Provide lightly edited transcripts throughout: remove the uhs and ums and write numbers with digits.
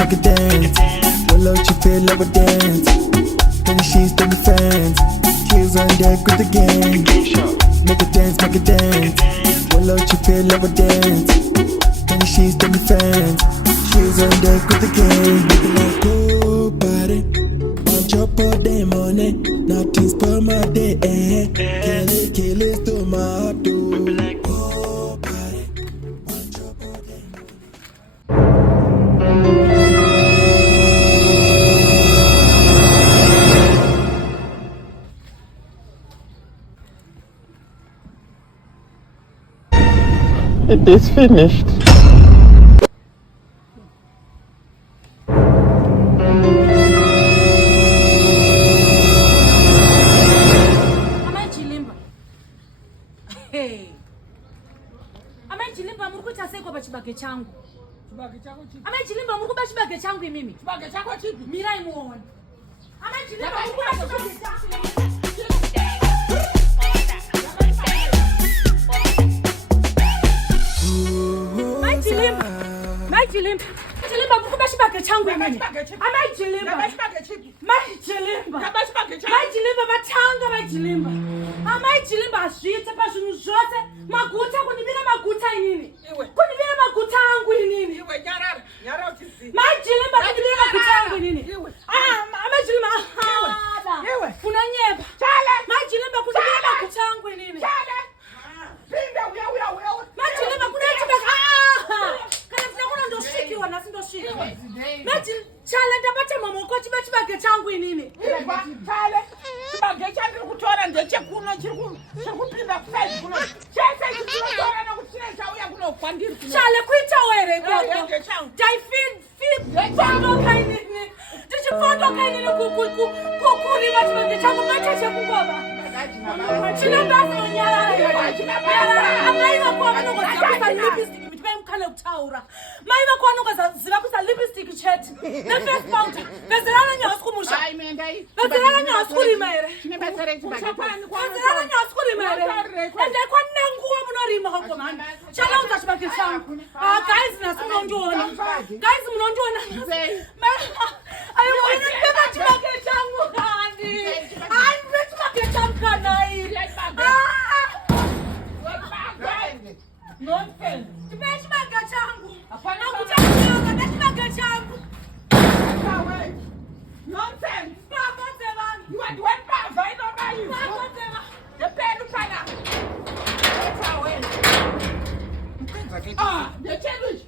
make it dance. Well, out you feel like a dance. Then she's then the fans. Kids on deck with the gang. Make it dance, make it dance. Well, out you feel like a dance. Then she's then the fans. Kids on deck with the gang. Make it like go party. On chop all day money. Nothing's per my day. Kill it to my heart. Go party. On chop all day money. It is finished. Amajilimba. Hey. Amajilimba murikuita seko pa chibage changu. Chibage chako chipi? Amajilimba murikuba chibage changu mimi. Chibage chako chipi? Mirai muone. Amajilimba murikuba chibage changu. Majilimba. Majilimba murikuba chibage changu mimi. Amajilimba. Chibage chipi? Majilimba. Chibage changu. Majilimba matanga majilimba. Amajilimba azvite pazvinhu zvose. Maguta kunibira maguta inini. Iwe. Kunibira maguta angu inini. Iwe nyarara. Nyarara uchisi. Majilimba kunibira maguta angu inini. Iwe. Amajilimba. Iwe. Unanyeba. Chale. Majilimba kunibira maguta angu inini. Chale. Pinda uya. Majilimba kunachibaka. Kana funa kuna ndoshikiwa na sindoshikiwa. Majilimba. Chale ndapata mamoko chibage changu inini. Chale. Chibage changu kutora ndechekuno chirikupinda kusaidi kuno. Chese chikutora nokuchine chauya kuno kwandiri kuno. Chale kuita were koko. Ndechangu. Dai feed fondo kainini. Tichifondo kainini kukuri chibage changu machache kungoba. China basa onyara. Amaiva kwa vanongoziva kusa lipstick mitibai mukane kutaura. Maiva kwa vanongoziva kusa lipstick chete. Neface powder. Vezerana nyasi kumusha. Ai mendai. Vezerana nyasi kurima ere. Chinebesere chibage. Vezerana nyasi kurima ere. Ende kwa nenguwa munorima hoko mani. Chala uza chibage changu. Guys nasi munondiona. Guys munondiona. Ayo kwene nipeka chibage changu kandi. Ayo nipeka chibage changu kanai. Nonsense. Nipeka chibage changu. Hapana. Nakutakiyoga na chibage changu. Nonsense. Baba zebani. You are doing bad. I know by you. Baba zebani. The pen pana. Ah, the challenge.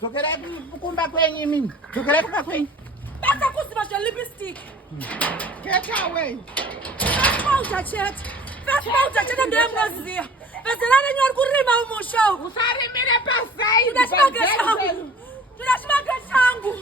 Tokera kumba kwenye mimi. Tokera kumba kwenye. Get away. Usari mire pasai. Tunashibage changu.